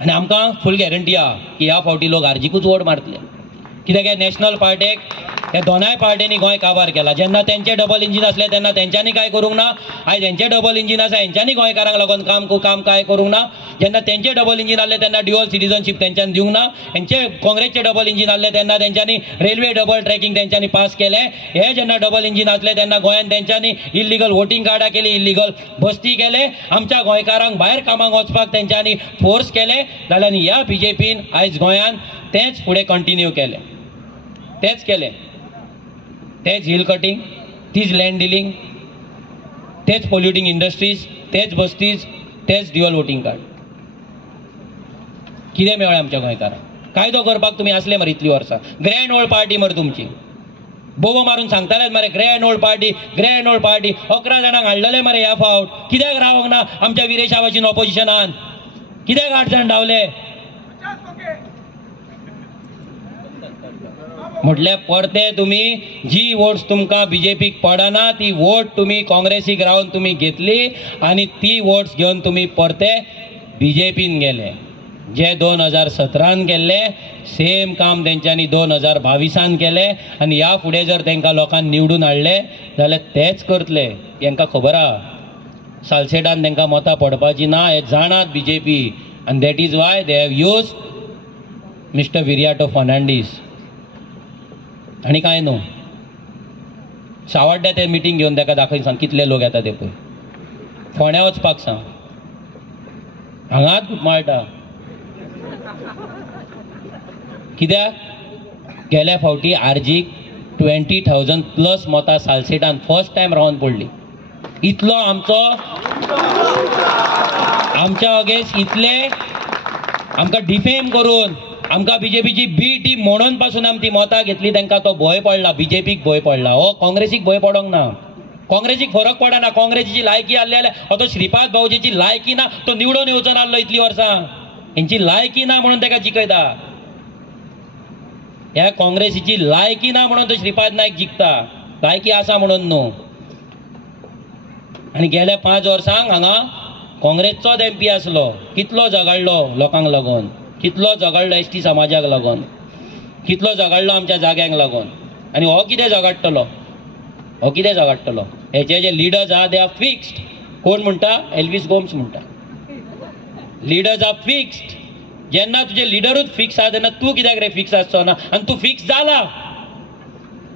आनी आमकां फूल गॅरंटी आहा की ह्या फावटी लोक आरजीकूच वोट मारतले. कित्याक हे नॅशनल पार्टेक हे दोनाय पार्टींनी गोंय काबार केला. जेन्ना तेंचे डबल इंजीन असले तेन्ना तेंच्यांनी काय करूंक ना. आयज हेंचे डबल इंजीन आसा, हेंच्यांनी गोंयकारांक लागून काम काय करूंक ना. जेन्ना तेंचे डबल इंजीन आसले तेन्ना ड्युअल सिटीजनशीप तेंच्यांनी दिवंक ना. हेंचे काँग्रेसचे डबल इंजीन आसले तेन्ना तेंच्यांनी रेल्वे डबल ट्रॅकिंग तेंच्यांनी पास केले. हे जेन्ना डबल इंजीन आसले तेन्ना गोंयान तेंच्यांनी इल्लिगल वोटींग कार्डां केली, इल्लिगल बस्ती केले. आमच्या गोंयकारांक भायर कामाक वचपाक तेंच्यांनी फोर्स केले. जाल्यार ह्या बीजेपीन आयज गोंयान तेंच फुडें कंटिन्यू केलें. तेच हिल कटिंग, तीच लँड डिलिंग, तेच पोल्युटिंग इंडस्ट्रीज, तेच बस्तीज, तेच ड्युअल वोटींग कार्ड. कितें मेळ्ळें आमच्या गोंयकारांक? कायदो करपाक तुमी आसले मरे इतलीं वर्सां. ग्रँड ओल्ड पार्टी मरे तुमची. बोबो मारून सांगताले मरे ग्रँड ओल्ड पार्टी. 11 जाणांक हाडलेले मरे ह्या फावट. कित्याक रावंक ना आमच्या विरेशा भाशेन ऑपोजिशनान? कित्याक 8 जाण धांवले? म्हटल्यार परते तुम्ही जी वोट्स तुमकां बीजेपीक पडना ती वोट तुम्ही काँग्रेसीक रावन तुम्ही घेतली आनी ती वोट्स घेवन तुम्ही परते बीजेपीन गेले. जे 2017 केल्ले सेम काम तेंच्यांनी 2022 केले. आनी ह्या फुडें जर तेंकां लोकांनी निवडून हाडले जाल्यार तेच करतले. हेंकां खबर आहा सालसेटान तेंकां मतां पडपाची ना हे जाणात बीजेपी. आनी that is why they have use mister Viriato Fernandes. आनी कांय न्हू. सावड्ड्या ते मिटींग घेवन ताका दाखय सांग कितले लोक येता ते पळय. फोंड्या वचपाक सांग, हांगाच माळटा. कित्याक गेल्या फावटी आरजीक 20,000+ मतां सालसेटान फर्स्ट टायम रावन पडली. इतलो आमच्या अगेन्स्ट इतले आमकां डिफेम करून आमकां बीजेपीची बी टीम म्हणून पासून आमी ती मतां घेतली. तांकां तो भंय पडला, बीजेपीक भंय पडला. हो काँग्रेसीक भंय पडोंक ना. काँग्रेसीक फरक पडना. काँग्रेसीची लायकी आसली जाल्यार हो तो श्रीपाद भाऊजीची लायकी ना, तो निवडून येवचो नासलो इतलीं वर्सां. हेंची लायकी ना म्हणून ताका जिखयता. ह्या काँग्रेसीची लायकी ना म्हणून तो श्रीपाद नायक जिखता. लायकी आसा म्हणून न्हू. आनी गेल्या 5 वर्सांक हांगा काँग्रेसचोच एमपी आसलो. कितलो झगडलो लोकांक लागून, कितलो झगडलो एसटी समाजाक लागून, कितलो झगडलो आमच्या जाग्यांक लागून. आनी हो कितें झगडटलो? हेचे जे लिडर्स आहा दे आर फिक्स्ड. कोण म्हणटा? एल्विस गोम्स म्हणटा लिडर्स आर फिक्स्ड. जेन्ना तुजे लिडरूच फिक्स आहा तेन्ना तूं कित्याक रे फिक्स आसचो ना? आनी तूं फिक्स जाला.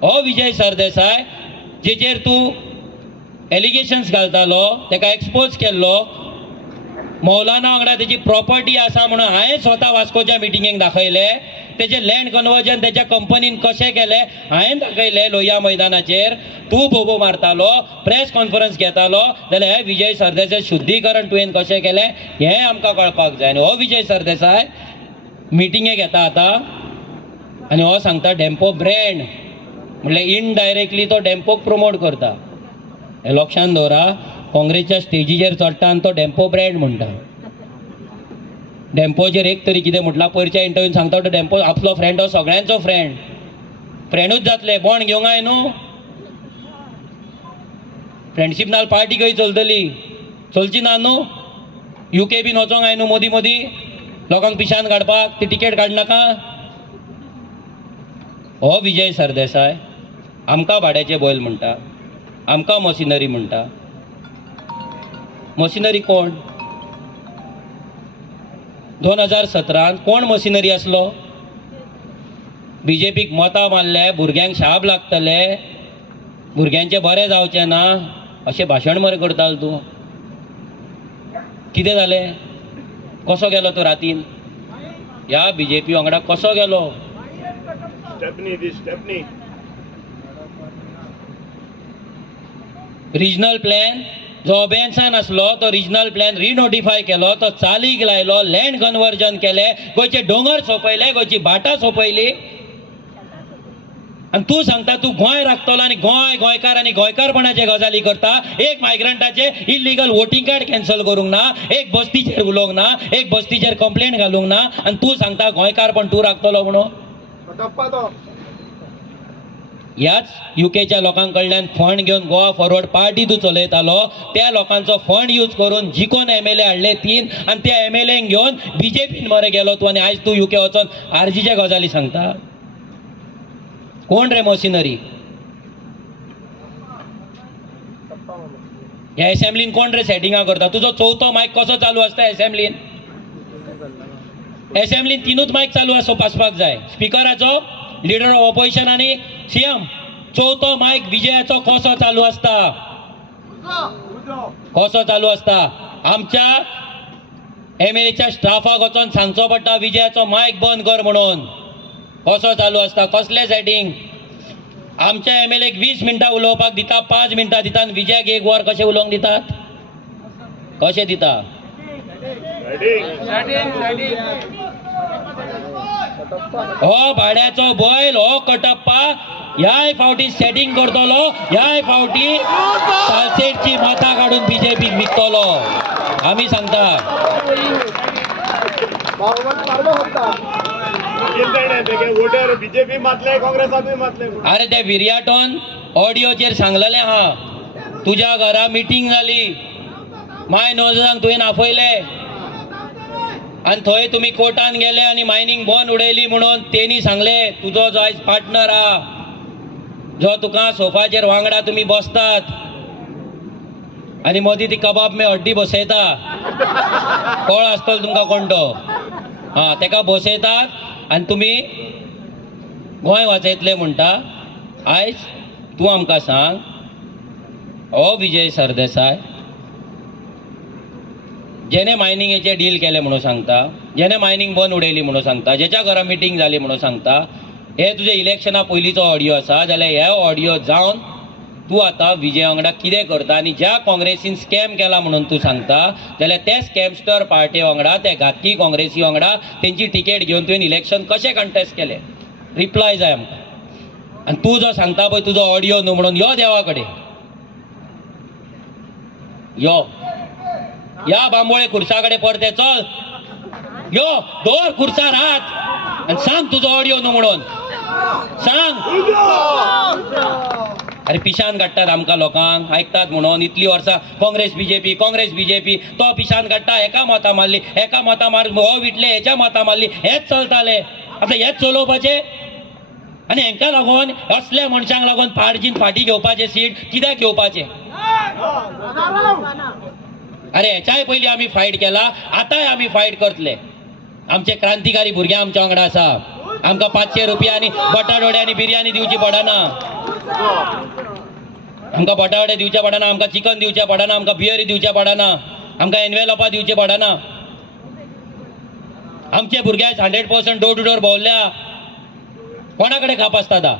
हो विजय सरदेसाय जेचेर तूं एलिगेशन्स घालतालो, ताका एक्सपोज केल्लो, मौलाना वांगडा तेजी प्रॉपर्टी आसा म्हणून हांवें स्वता वास्कोच्या मिटिंगेक दाखयले. तेजे लँड कन्वर्जन त्याच्या कंपनीन कशें केलें हांवें दाखयलें लोहिया मैदानाचेर. तूं बोबो मारतालो, प्रेस कॉन्फरन्स घेतालो, जाल्यार हे विजय सरदेसाय शुद्धीकरण तुवें कशें केलें हें आमकां कळपाक जाय. आनी हो विजय सरदेसाय मिटिंगे घेता आतां आनी हो सांगता डेम्पो ब्रँड, म्हणल्यार इनडायरेक्टली तो डेम्पोक प्रमोट करता. हे लक्षांत दवरा, काँग्रेसच्या स्टेजीचेर चडटा आनी तो डेम्पो ब्रँड म्हणटा. डेम्पोचेर एक तरी कितें म्हटलां, पयरच्या इंटरव्यून सांगता तो डेम्पो आपलो फ्रेंड हो सगळ्यांचो फ्रेंडूच जातले, बोंड घेवंक जाय न्हू. फ्रेंडशीप नाल पार्टी खंय चलतली, चलची ना न्हू. UK बीन वचोंक जाय न्हू मोदी लोकांक पिशान काडपाक, ती टिकेट काडनाका. हो विजय सरदेसाय आमकां भाड्याचे बैल म्हणटा, आमकां मशिनरी म्हणटा. मशिनरी कोण? 2017 कोण मशिनरी आसलो? BJPक मतां मारले, भुरग्यांक शाब लागतले, भुरग्यांचे बरें जावचें ना अशें भाशण मरे करतालो तूं. कितें जालें? कसो गेलो तो रातीन? ह्या BJP वांगडा कसो गेलो? रिजनल प्लॅन जो अबेन्सान आसलो तो रिजनल प्लॅन रिनोटिफाय केलो, तो चालीक लायलो, लँड कन्वर्जन केले, गोंयचे दोंगर सोंपयले, गोंयची भाटां सोंपयली. आनी तूं सांगता तूं गोंय राखतलो आनी गोंयकार आनी गोंयकारपणाचे गजाली करता. एक मायग्रंटाचे इल्लिगल वोटींग कार्ड कॅन्सल करूंक ना, एक बस्तीचेर उलोवंक ना, एक बस्तीचेर कंप्लेंट घालूंक ना, आनी तूं सांगता गोंयकारपण तूं राखतलो म्हणून. ह्याच UKच्या लोकांकडल्यान फंड घेवन गोवा फॉरवर्ड पार्टी तूं चलयतालो. त्या लोकांचो फंड यूज करून जिखोन MLA हाडले 3 आनी त्या MLAंक घेवन BJPन मरे गेलो तूं. आनी आयज तूं UK वचोन RGच्या गजाली सांगता. कोण रे मशिनरी? ह्या असेंब्लीन कोण रे सेटिंगा करता? तुजो चवथो मायक कसो चालू आसता असेंब्लीन? असेंब्लीन 3च मायक चालू आसपाक जाय, स्पिकराचो, लिडर ऑफ ऑपोजिशन आनी CM. चवथो मायक विजयाचो कसो चालू आसता? कसो चालू आसता? आमच्या MLAच्या स्टाफाक वचोन सांगचो पडटा विजयाचो मायक बंद कर म्हणून. कसो चालू आसता? कसले सेटिंग? आमच्या MLAक 20 मिनटां उलोवपाक दिता, 5 मिनटां दिता, आनी विजयाक 1 वर कशें उलोवंक दितात? कशें दिता? हो भाड्याचो बैल, हो कटप्पा ह्याय फावटी सेटिंग करतलो, ह्याय फावटी सालसेटची मतां काडून BJPक विकतलो. आमी सांगता. अरे ते विर्याटोन ऑडिओचेर सांगलेलें आहा, तुज्या घरा मिटींग जाली, माय नोजांक तुवें आफयले आनी थंय तुमी कोर्टान गेले आनी मायनींग बंद उडयली म्हणून तेणी सांगले तुजो जो आयज पार्टनर आहा, जो तुका सोफाचेर वांगडा तुमी बसतात आनी मदीं ती कबाब मे हड्डी बसयता, कळ आसतलो तुमकां कोण तो, हां तेका बसयतात आनी तुमी गोंय वाचयतले म्हणटा. आयज तूं आमकां सांग, हो विजय सरदेसाय जेणे मायनिंगेचे डील केले म्हणून सांगता, जेणे मायनिंग बंद उडयली म्हणून सांगता, जेच्या घरा मिटींग जाली म्हणून सांगता, हे तुजे इलेक्शना पयलींचो ऑडियो आसा, जाल्यार हे ऑडियो जावन तूं आतां विजय वांगडा कितें करता आनी ज्या काँग्रेसीन स्कॅम केला म्हणून तूं सांगता, जाल्यार ते स्कॅमस्टर पार्टी वांगडा, ते घातकी काँग्रेसी वांगडा तेंची टिकेट घेवन तुवें इलेक्शन कशें कंटेस्ट केलें? रिप्लाय जाय आमकां. आनी तूं जो सांगता पळय तुजो ऑडियो न्हू म्हणून, यो देवा कडेन, यो ह्या बांबोळे खुर्सा कडेन परते चल, यो दोर खुर्सार हात आनी सांग तुजो ऑडियो न्हू म्हणून सांग. अरे पिशान काडटात आमकां लोकांक, आयकतात म्हणून इतलीं वर्सां काँग्रेस बीजेपी तो पिशान काडटा, एका मतां मारली, एका मतां मार हो विटले, हेच्या मतां मारली, हेच चलताले. आतां हेच चलोवपाचें आनी हेंका लागून असल्या मनशांक लागून फाडजीन फाटी घेवपाचें सीट कित्याक घेवपाचें? अरे हेच्याय पयलीं आमी फायट केला, आतांय आमी फायट करतले. आमचे क्रांतिकारी भुरगे आमच्या वांगडा आसा, आमकां 500 रुपया आनी बटाटवडे आनी बिरयानी दिवची पडना, आमकां बटाटवडे दिवचे पडना, आमकां चिकन दिवचें पडना, आमकां बियरी दिवचें पडना, आमकां एनवेलॉपां दिवचें पडना. आमचे भुरगे 100% डोर टू डोर भोंवल्या, कोणाकडे खाप आसता ता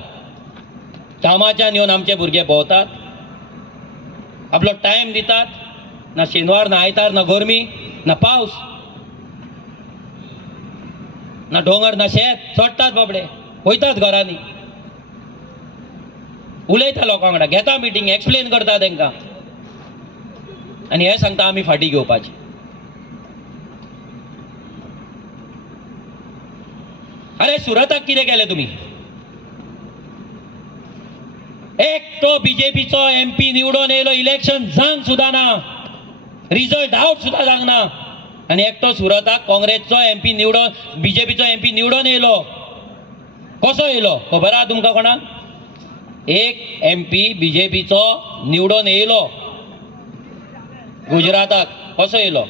कामाच्यान येवन आमचे भुरगे भोंवतात, आपलो टायम दितात, ना शेनवार ना आयतार ना गरमी ना पावस ना डोंगर ना शेत, चडटात बाबडे, वयतात घरांनी, उलयता लोकां वांगडा, घेता मिटींग, एक्सप्लेन करता तांकां आनी हे सांगता आमी फाटीं घेवपाचे. अरे सुरताक कितें केलें तुमी? एकटो बीजेपीचो MP निवडून येयलो, इलेक्शन जावंक सुद्दां ना, रिजल्ट आउट सुद्दां जावंक ना, आनी एकटो सुरताक काँग्रेसचो MP निवडून, बीजेपीचो MP निवडून येयलो. कसो येयलो खबर आहा तुमकां कोणाक? एक MP बीजेपीचो निवडून येयलो गुजराताक. कसो येयलो?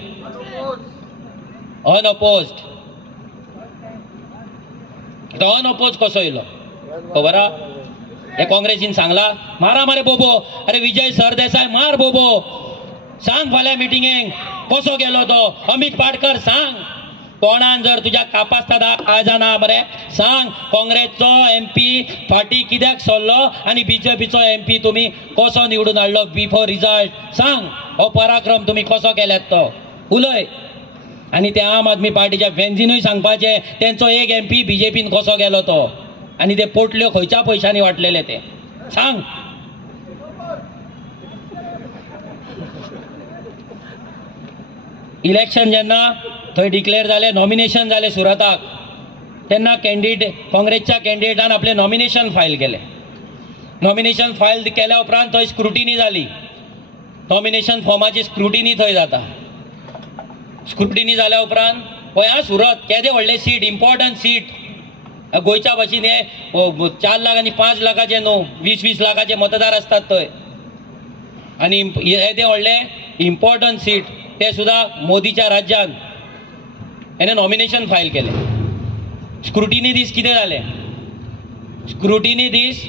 अनअपोज्ड. अनअपोज कसो येयलो खबर आहा? हे काँग्रेसीन सांगला मारा मरे बोबो, अरे विजय सरदेसाय मार बोबो, सांग फाल्यां मिटिंगेक कसो गेलो तो. अमित पाटकर सांग, कोणान जर तुज्या कापास्तादा काळजा ना मरे सांग, काँग्रेसचो MP फाटी कित्याक सरलो आनी बीजेपीचो MP तुमी कसो निवडून हाडलो बिफोर रिजल्ट सांग. हो पराक्रम तुमी कसो केल्यात तो उलय. आनी ते आम आदमी पार्टीच्या वेंजीनूय सांगपाचे तेंचो एक MP बीजेपीन कसो गेलो तो, आनी ते पोटल्यो खंयच्या पयशांनी वाटलेले ते सांग. इलेक्शन जेन्ना थंय डिक्लेअर जालें, नॉमिनेशन जालें सुरताक, तेन्ना काँग्रेसच्या कॅन्डिडेटान आपलें नॉमिनेशन फायल केलें. नॉमिनेशन फायल केल्या उपरांत थंय स्क्रुटिनी जाली. नॉमिनेशन फॉर्माची स्क्रुटिनी थंय जाता. स्क्रुटिनी जाल्या उपरांत पळय आं सुरत केदें व्हडलें सीट, इम्पॉर्टंट सीट. गोंयच्या भाशेन हे 4 लाख आनी 5 लाखाचे न्हू, 20-20 लाखाचे मतदार असतात थंय, आनी येदें व्हडलें इम्पॉर्टंट सीट ते सुद्दां मोदीच्या राज्यान हेणें नॉमिनेशन फायल केलें. स्क्रुटिनी दीस कितें जालें? स्क्रुटिनी दीस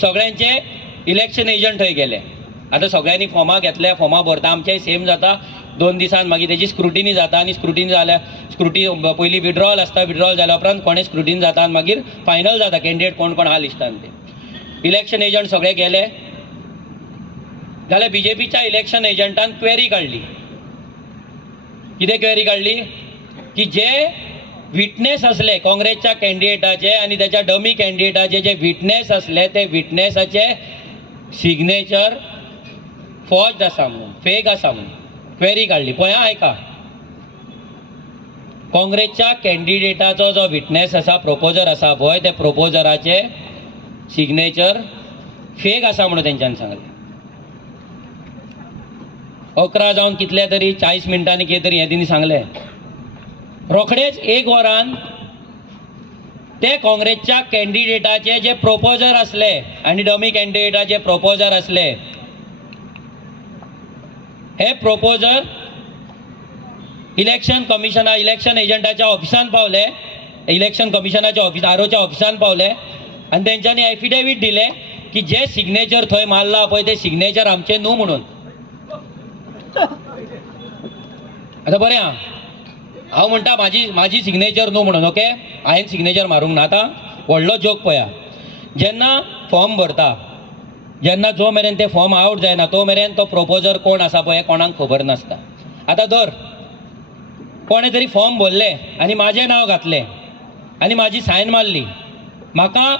सगळ्यांचे इलेक्शन एजंट थंय गेले. आतां सगळ्यांनी फॉर्मां घेतले, फॉर्मां भरता, आमचेंय सेम जाता. 2 दिसान मागीर तेजी स्क्रुटिनी जाता, आनी स्क्रुटिनी जाल्या पयलीं विड्रॉल आसता, विड्रॉल जाल्या उपरांत कोणें स्क्रुटिनी जाता आनी मागीर फायनल जाता कॅन्डिडेट कोण कोण आहा लिस्टान ते. इलेक्शन एजंट सगळे गेले जाल्यार बीजेपीच्या इलेक्शन एजंटान क्वेरी काडली. कितें क्वेरी काडली? की जे विटनेस असले काँग्रेसच्या कॅन्डिडेटाचे आनी त्याच्या डमी कॅन्डिडेटाचे जे विटनेस असले, ते विटनेसाचे सिग्नेचर फॉर्ज्ड आसा म्हणून, फेक आसा म्हणून क्वेरी काडली. पळय आयका, काँग्रेसच्या कॅन्डिडेटाचो जो विटनेस आसा, प्रोपोजर आसा पळय, त्या प्रोपोजराचे सिग्नेचर फेक आसा म्हणून तेंच्यांनी सांगलें. 11 जावन कितले तरी 40 मिनटांनी कितें तरी हें तेणी सांगलें. रोखडेच 1 वरान ते काँग्रेसच्या कॅन्डिडेटाचे जे प्रोपोजर असले आनी डमी कॅन्डिडेटाचे प्रोपोजर असले, हे प्रोपोजर इलेक्शन एजंटाच्या ऑफिसान पावले, इलेक्शन कमिशनाच्या ऑफिस आरोच्या ऑफिसान पावले, आनी तेंच्यांनी एफिडेवीट दिले की जे सिग्नेचर थंय मारला पळय ते सिग्नेचर आमचे न्हू म्हणून. आतां बरें आहा, हांव म्हणटा म्हाजी सिग्नेचर न्हू म्हणून, ओके, हांवें सिग्नेचर मारूंक ना. आतां व्हडलो जोक पळया, जेन्ना फॉर्म भरता, जेन्ना जो मेरेन ते फॉर्म आउट जायना तो मेरेन तो प्रोपोजर कोण आसा पळय कोणाक खबर नासता. आतां धर कोणें तरी फॉर्म भरले आनी म्हाजें नांव घातलें आनी म्हाजी सायन मारली, म्हाका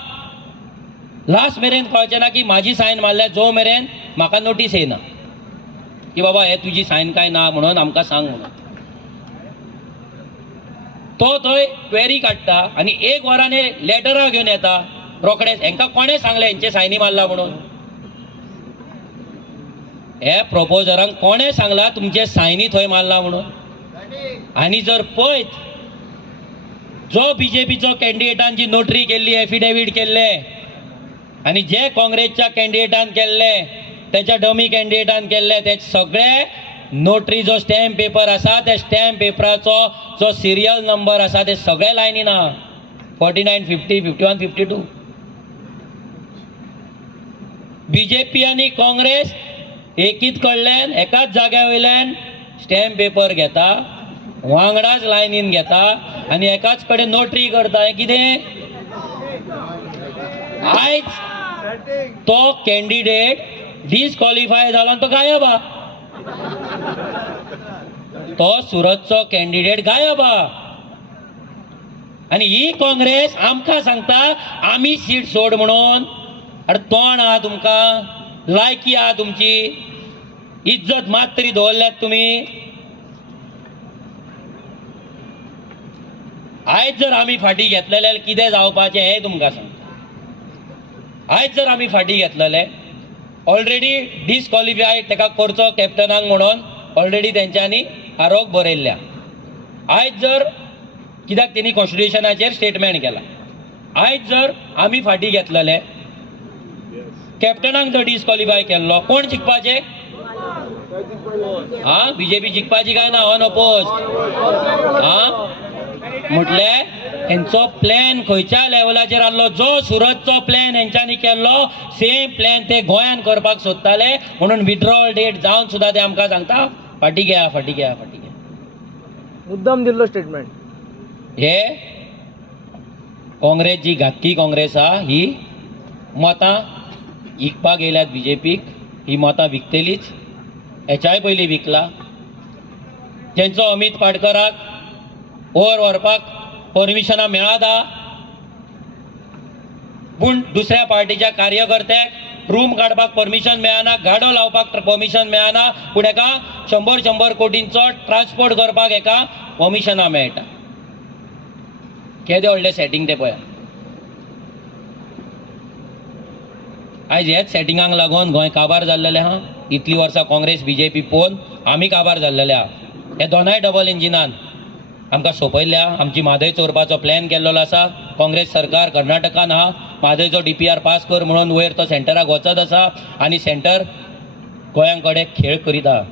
लास्ट मेरेन कळचें ना की म्हाजी सायन मारल्या जो मेरेन म्हाका नोटीस येयना की बाबा हे तुजी सायन काय ना म्हणून आमकां सांग म्हणून. तो थंय क्वेरी काडटा आनी 1 वरान हे लेटरां घेवन येता रोखडेच. हांकां कोणें सांगलें हेंचे सायनी मारला म्हणून? हे प्रोपोजरांक कोणें सांगला तुमचे सायनी थंय मारला म्हणून? आनी जर पळयत जो बीजेपीचो कॅन्डिडेटान जी नोटरी केल्ली, एफिडेवीट केल्ले, आनी जे काँग्रेसच्या कॅन्डिडेटान केल्ले, त्याच्या डमी कॅन्डिडेटान केल्ले, ते सगळे नोटरी जो स्टॅम्प पेपर आसा त्या स्टॅम्प पेपराचो जो सिरियल नंबर आसा ते सगळे लायनीन आहा. 49, 50, 51, 52. बीजेपी आनी काँग्रेस एकीच कडल्यान एकाच जाग्या वयल्यान स्टॅम्प पेपर घेता, वांगडाच लायनीन घेता आनी एकाच कडेन नोटरी करता. हें कितें? आयज तो कॅन्डिडेट डिस्क्वॉलिफाय जालो आनी तो गायब हा. तो सुरतचो कॅन्डिडेट गायब हा. आनी ही काँग्रेस आमकां सांगता आमी सीट सोड म्हणून. अरे तोंड आहा तुमकां, लायकी आहा तुमची, इज्जत मात तरी दवरल्यात तुमी. आयज जर आमी फाटी घेतलेले जाल्यार कितें जावपाचें हें तुमकां सांगता. आयज जर आमी फाटी घेतलेले, ऑलरेडी डिस्क्वॉलिफाय ताका करचो कॅप्टनाक म्हणून ऑलरेडी तेंच्यांनी आरोप बरयल्ल्या. आयज जर कित्याक तेणी कॉन्स्टिट्युशनाचेर स्टेटमेंट केला, आयज जर आमी फाटी घेतलेले, कॅप्टनाक जर डिस्क्वॉलिफाय केल्लो, कोण जिखपाचे? हा, बीजेपी जिखपाची काय ना अनअपोज. हा, म्हटल्यार हेंचो प्लॅन खंयच्या लेवलाचेर आसलो? जो सुरतचो प्लॅन हेंच्यांनी केल्लो सेम प्लॅन ते गोंयान करपाक सोदताले, म्हणून विथड्रॉवल डेट जावन सुद्दां ते आमकां सांगता फाटी घ्या, फाटी घ्या, फाटी घ्या. मुद्दाम दिल्लो स्टेटमेंट. हे काँग्रेस जी घातकी काँग्रेस आहा, ही मतां विकपाक येयल्यात बीजेपीक. ही मतां विकतलीच, हेच्याय पयलीं विकला. जेंचो अमित पाटकराक वयर व्हरपाक परमिशनां मेळाता, पूण दुसऱ्या पार्टीच्या कार्यकर्त्याक रूम काडपाक परमिशन मेळना, गाडो लावपाक परमिशन मेळना, पूण हेका 100 कोटींचो ट्रान्सपोर्ट करपाक हेका परमिशनां मेळटा. केदें व्हडलें सेटिंग तें पळया. आयज हेच सेटिंगाक लागून गोंय काबार जाल्लेलें आहा. इतलीं वर्सां काँग्रेस बीजेपी पळोवन आमी काबार जाल्लेले आहा. हे दोनाय डबल इंजिनान आमकां सोंपयल्ल्या. आमची म्हादय चोरपाचो प्लॅन केल्लो आसा. काँग्रेस सरकार कर्नाटकान आहा, म्हादयचो DPR पास कर म्हणून वयर तो सेंटराक वचत आसा, आनी सेंटर गोंयां कडेन खेळ करीत आहा.